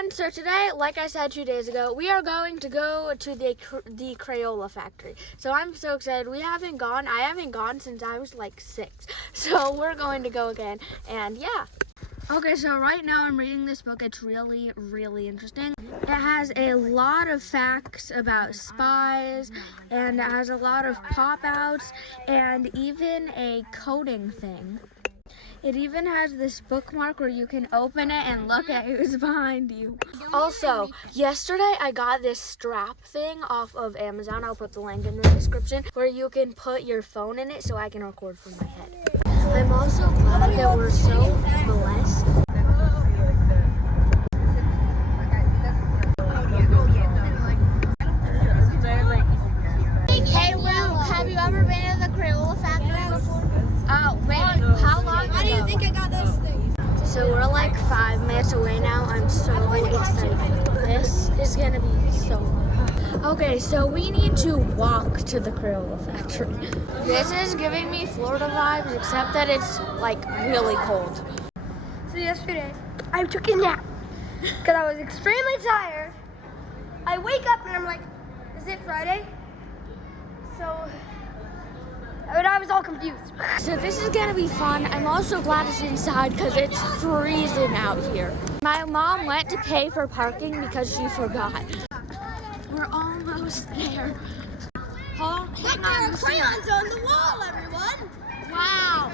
everyone, so today, like I said 2 days ago, we are going to go to the Crayola factory. So I'm so excited. I haven't gone since I was like 6. So we're going to go again, and yeah. Okay, so right now I'm reading this book. It's really, really interesting. It has a lot of facts about spies, and it has a lot of pop-outs, and even a coding thing. It even has this bookmark where you can open it and look at who's behind you. Also, yesterday I got this strap thing off of Amazon. I'll put the link in the description where you can put your phone in it so I can record from my head. I'm also glad that we're so blessed. Hey Luke, have you ever been to the Crayola factory before? Wait, how long ago? How do you think I got those things? So we're like 5 minutes away now. I'm so excited. This is gonna be so fun. Okay, so we need to walk to the Crayola factory. This is giving me Florida vibes, except that it's like really cold. So yesterday, I took a nap because I was extremely tired. I wake up and I'm like, is it Friday? But I was all confused. So this is gonna be fun. I'm also glad it's inside because it's freezing out here. My mom went to pay for parking because she forgot. We're almost there. Look, there are crayons on the wall, everyone. Wow.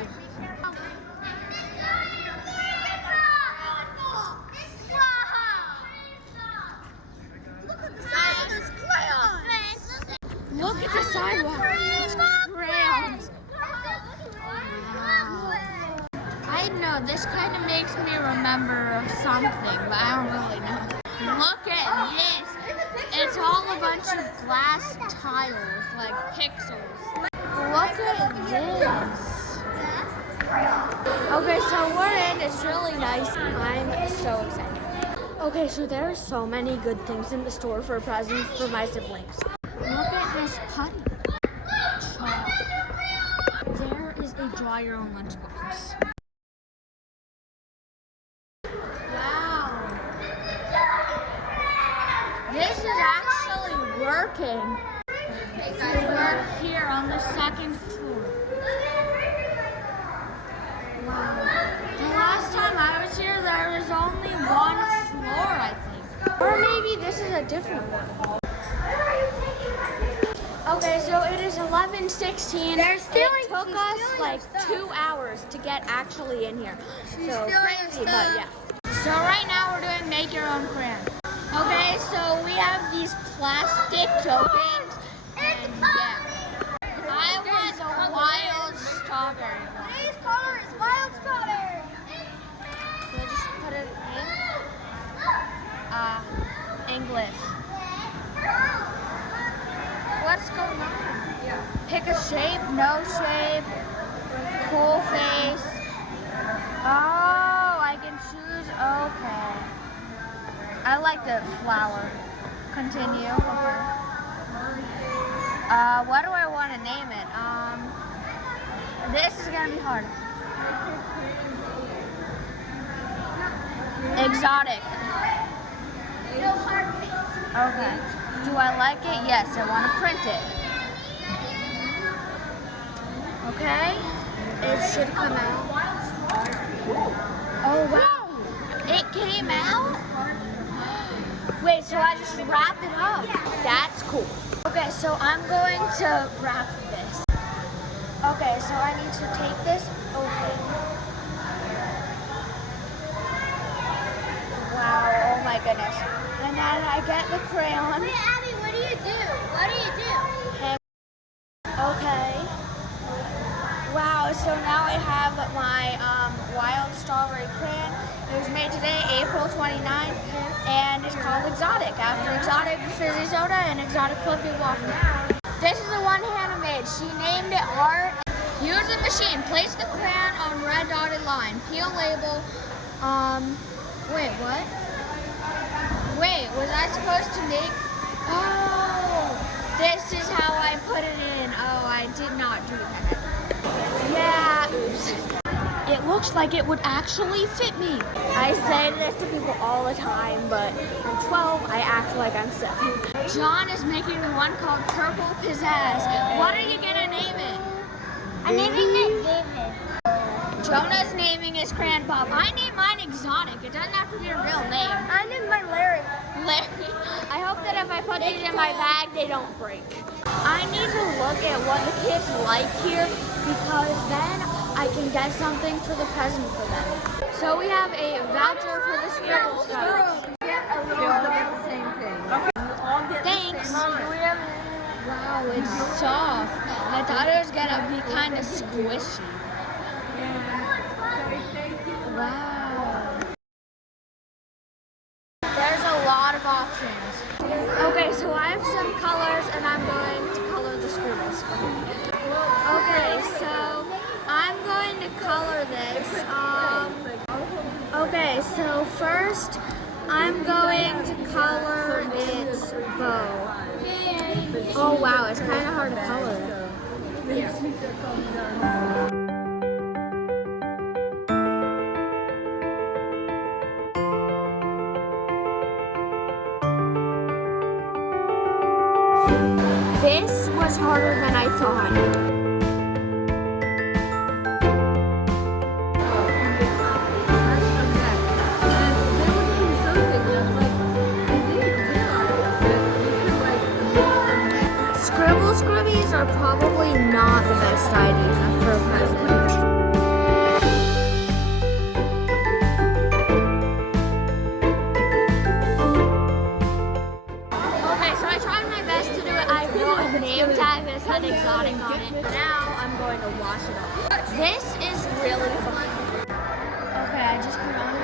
Look at the size of those crayons. Look at the sidewalk. Crayons. I know, this kind of makes me remember something, but I don't really know. Look at this. It's all a bunch of glass tiles, like pixels. Look at this. Okay, so we're in. It's really nice. I'm so excited. Okay, so there are so many good things in the store for presents for my siblings. Look at this putty. There is a draw your own lunchbox. Wow. This is actually working. We're here on the 2nd floor. Wow. The last time I was here, there was only 1 floor, I think. Or maybe this is a different one. Okay, so it is 11:16. It took us like 2 hours to get actually in here. So crazy, but yeah. So right now we're doing make your own crayon. Okay, so we have these plastic tokens, and yeah. I want a wild strawberry one. Today's color is wild strawberry. So just put it in English. What's going on? Pick a shape, no shape, cool face. Oh, I can choose, okay. I like the flower. Continue. What do I want to name it? This is gonna be hard. Exotic. No hard face. Okay. Do I like it? Yes, I want to print it. Okay. It should come out. Oh, wow. It came out? Wait, so I just wrap it up. That's cool. Okay, so I'm going to wrap this. Okay, so I need to take this open. Wow, oh my goodness. And then I get the crayon. Wait, Abby, what do you do? What do you do? Okay. Wow, so now I have my wild strawberry crayon. It was made today, April 29th, and it's called Exotic, after Exotic Fizzy Soda and Exotic Fluffy Waffle. This is the one Hannah made. She named it Art. Use the machine. Place the crayon on red dotted line. Peel label. Wait, what? Wait, was I supposed to make? Oh, this is how I put it in. Oh, I did not do that. Yeah, oops. it looks like it would actually fit me. I say this to people all the time, but I'm 12, I act like I'm 7. John is making me one called Purple Pizzazz. What are you gonna name it? I'm naming it David. Jonah's naming his crayon pop. I named mine Exotic. It doesn't have to be a real name. I named mine Larry. Larry. I hope that if I put these in my bag, they don't break. I need to look at what the kids like here because then I can get something for the present for them. So we have a voucher for the Scribble Scrubs. Same thing. Thanks. Wow, it's soft. I thought it was gonna be kind of squishy. Wow. There's a lot of options. Okay, so I have some colors and I'm going to color the Scribble Scrub. Okay, so I'm going to color this. Okay, so first I'm going to color its bow. Oh wow, it's kind of hard to color. This was harder than I thought. Scribble Scrubbies are probably not the best idea for a present. Okay, so I tried my best to do it. I wrote a name tag that had Exotic on it. Now I'm going to wash it off. This is really fun. Okay, I just put on it.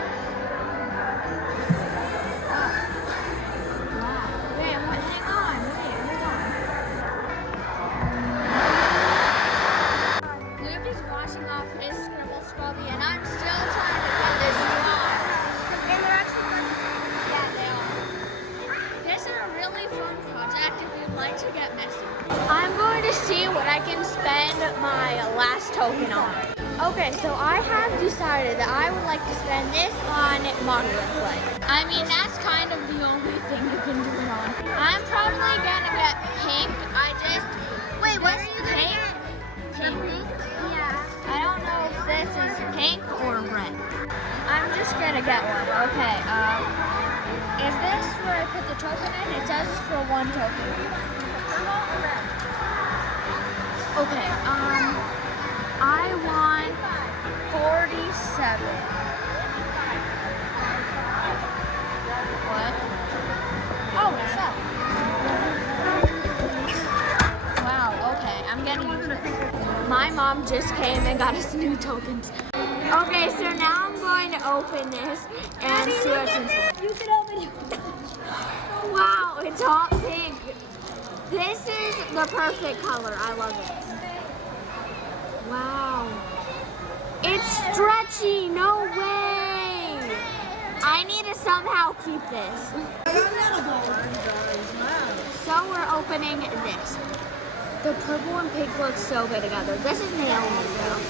I'm going to see what I can spend my last token on. Okay, so I have decided that I would like to spend this on modeling clay. I mean, that's kind of the only thing you can do it on. I'm probably gonna get pink. Wait, what are you gonna get? Pink. Yeah. I don't know if this is pink or red. I'm just gonna get one. Okay, is this where I put the token in? It says it's for 1 token. Okay, I want 47. What? Oh, what's up? Wow, okay, I'm getting used to it. My mom just came and got us new tokens. Okay, so now I'm going to open this and see what's inside. You can open it. Wow, it's hot pink. This is the perfect color. I love it. Wow. It's stretchy. No way. I need to somehow keep this. So we're opening this. The purple and pink look so good together. This is Naomi's though.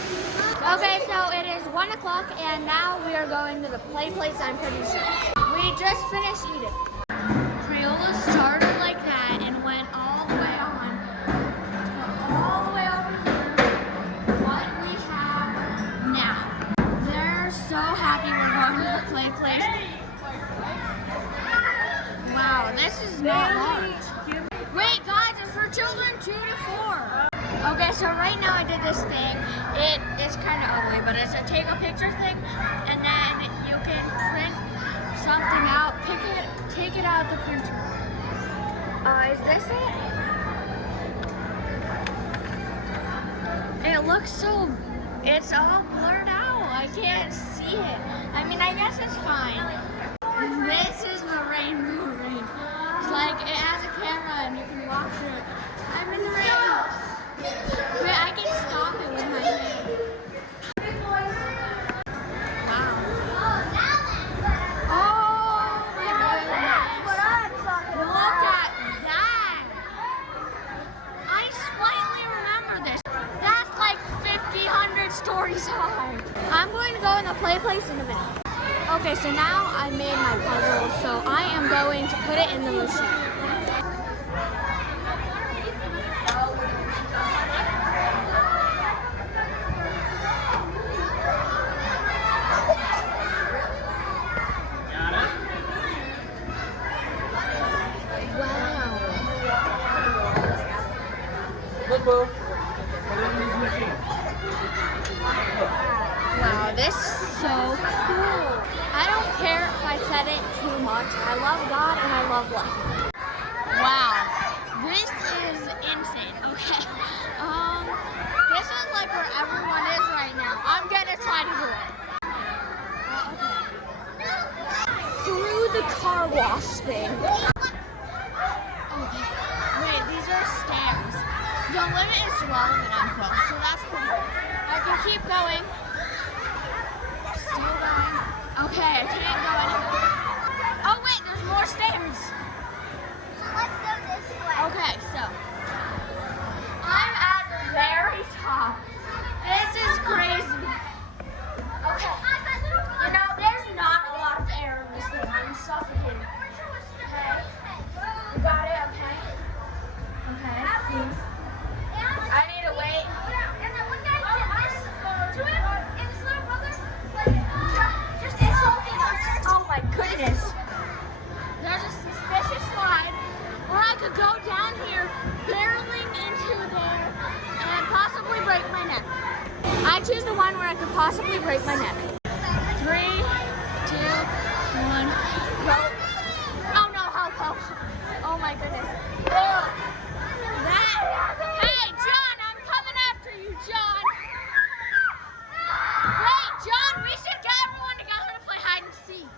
Okay, so it is 1 o'clock and now we are going to the play place, I'm pretty sure. We just finished eating. Crayola started like that and went all the way on to all the way over here. What we have now. They're so happy we're going to the play place. Wow, this is not large. Wait guys, it's for children 2 to 4. Okay, so right now I did this thing. It is kind of ugly, but it's a take a picture thing, and then you can print something out, take it out of the printer. Is this it? It looks so, it's all blurred out. I can't see it. I mean, I guess it's fine. This is the rainbow rain. It's like, it has a camera and you can walk through it. I'm in the rain. Wait, I can stop it with my hand. Wow. Oh my goodness. Look at that. I slightly remember this. That's like 50, 100 stories high. I'm in the machine. Wow, this is so cool. I don't care if I said it too much. I love God and I love life. Wow, this is insane. Okay. This is like where everyone is right now. I'm gonna try to do it. Okay. Through the car wash thing. Okay. Wait, these are stairs. The limit is 12 and I'm 12, so that's pretty good. I can keep going. Still going. Okay, I can't go anymore. Oh wait, there's more stairs. Let's go this way. Okay, so I'm at the very top. This is crazy. Okay. You know, there's not a lot of air in this thing. I'm suffocating. Okay. You got it, okay? Okay. I need to wait. And then one guy did this to him, and his little brother just did something else. Oh my goodness. There's a suspicious slide where I could go down here, barreling into there, and possibly break my neck. I choose the one where I could possibly break my neck. 3, 2, 1, go. Oh no, help, help. Oh my goodness. Ugh. Hey, John, I'm coming after you, John. Wait, John, we should get everyone together to play hide and seek.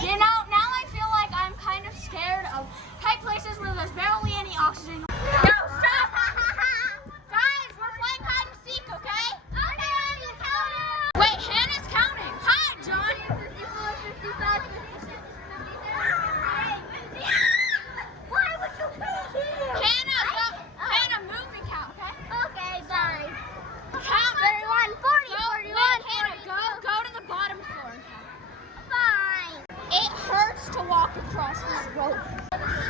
You know, now I feel like I'm kind of scared of tight places where there's barely any oxygen. No, stop! Guys, we're playing hide and seek, okay? Wait, Hannah's counting. Hi, John. 54, 55, 56, 57. Why would you be here? Hannah, move and count, okay? Okay, fine. Count. 31, 40, 41, Hannah, go to the bottom floor and count. Fine. It hurts to walk across this rope.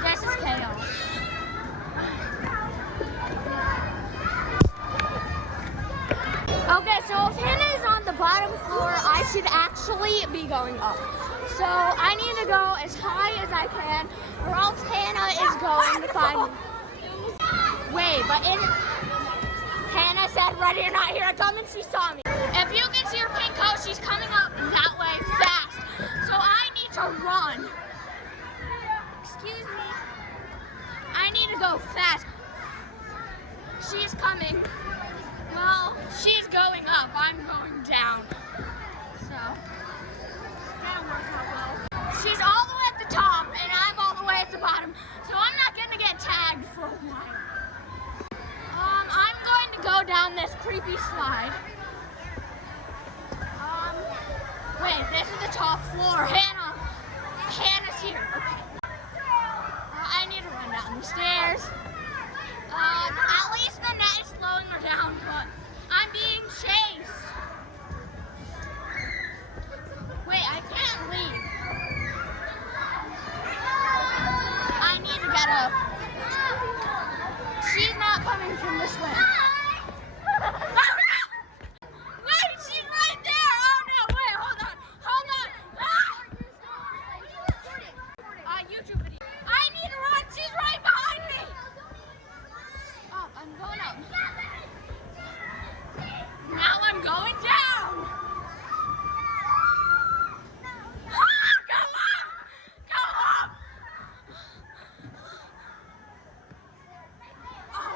This is chaos. Okay, so if Hannah is on the bottom floor, I should actually be going up. So I need to go as high as I can, or else Hannah is going to find me. Wait, but Hannah said, "Ready or not, here I come," and she saw me. If you can see her pink coat, she's coming up that way fast. So I need to run. Excuse me. I need to go fast. She's coming. Well, she's going up. I'm going down. So, that'll work out well. She's all the way at the top, and I'm all the way at the bottom. So I'm not going to get tagged for a while. I'm going to go down this creepy slide. Wait, this is the top floor. Hannah's here. Okay. I need to run down the stairs. At least the net is slowing her down, but I'm being chased. Wait, I can't leave. I need to get up. She's not coming from this way. Wait, she's right there. Oh no, wait, hold on. YouTube video. I need to run. She's right behind me. Oh, I'm going up. Now I'm going down. Go up! Go up! Oh.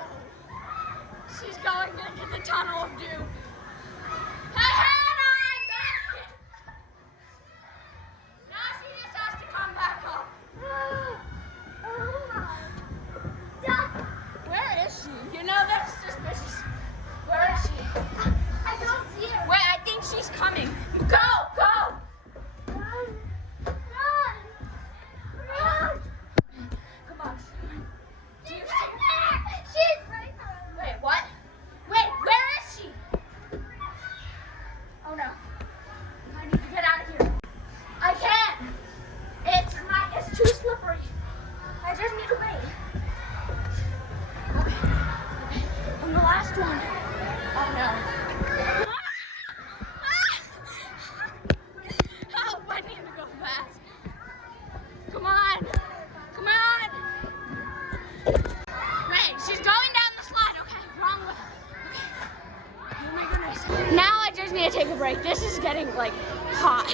break. This is getting like hot.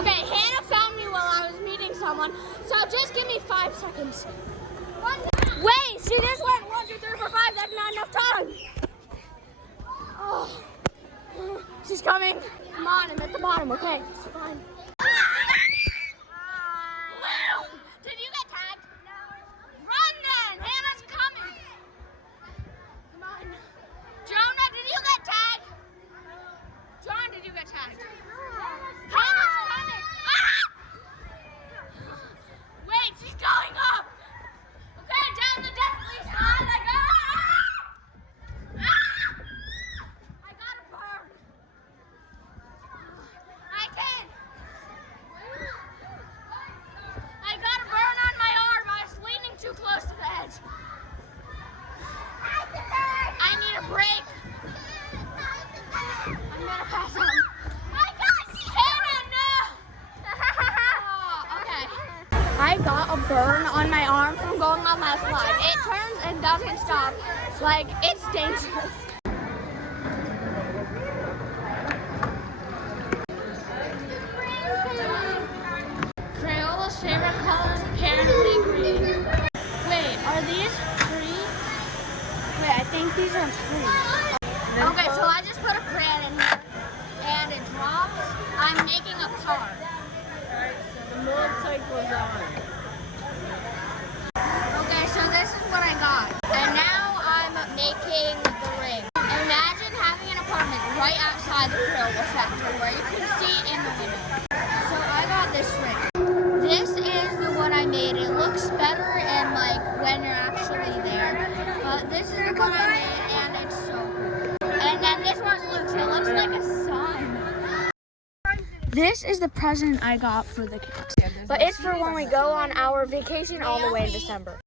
Okay, Hannah found me while I was meeting someone, so just give me 5 seconds. Wait, see this one? 1, 2, 3, 4, 5. That's not enough time. Oh, she's coming. Come on, I'm at the bottom. Okay, it's fine. Did you get tagged? No. Run then! Hannah's coming! Come on. Jonah, did you get tagged? John, did you get tagged? Hannah's coming! Ah! Wait, she's going up! Okay, down the deathly slide I go! Ah! I got a burn! I can! I got a burn on my arm. I was leaning too close to the edge. I need a break. I'm gonna pass out. I got Hannah, no! Oh, okay. I got a burn on my arm from going on that slide. It turns and doesn't stop. Like, it's dangerous. Crayola's favorite color is apparently green. Wait, are these free? Wait, I think these are free. Okay, so I just put a crayon in here, and it drops. I'm making a car. Alright, so the motorcycle is on. Okay, so this is what I got. And now I'm making the ring. Imagine having an apartment right outside the Crayola factory where you can see in the window. So I got this ring. This is the one I made. It looks better and like when you're actually there. But this is the one I made and it's so cool. And then this one looks, it looks like a sun. This is the present I got for the kids. But it's for when we go on our vacation all the way in December.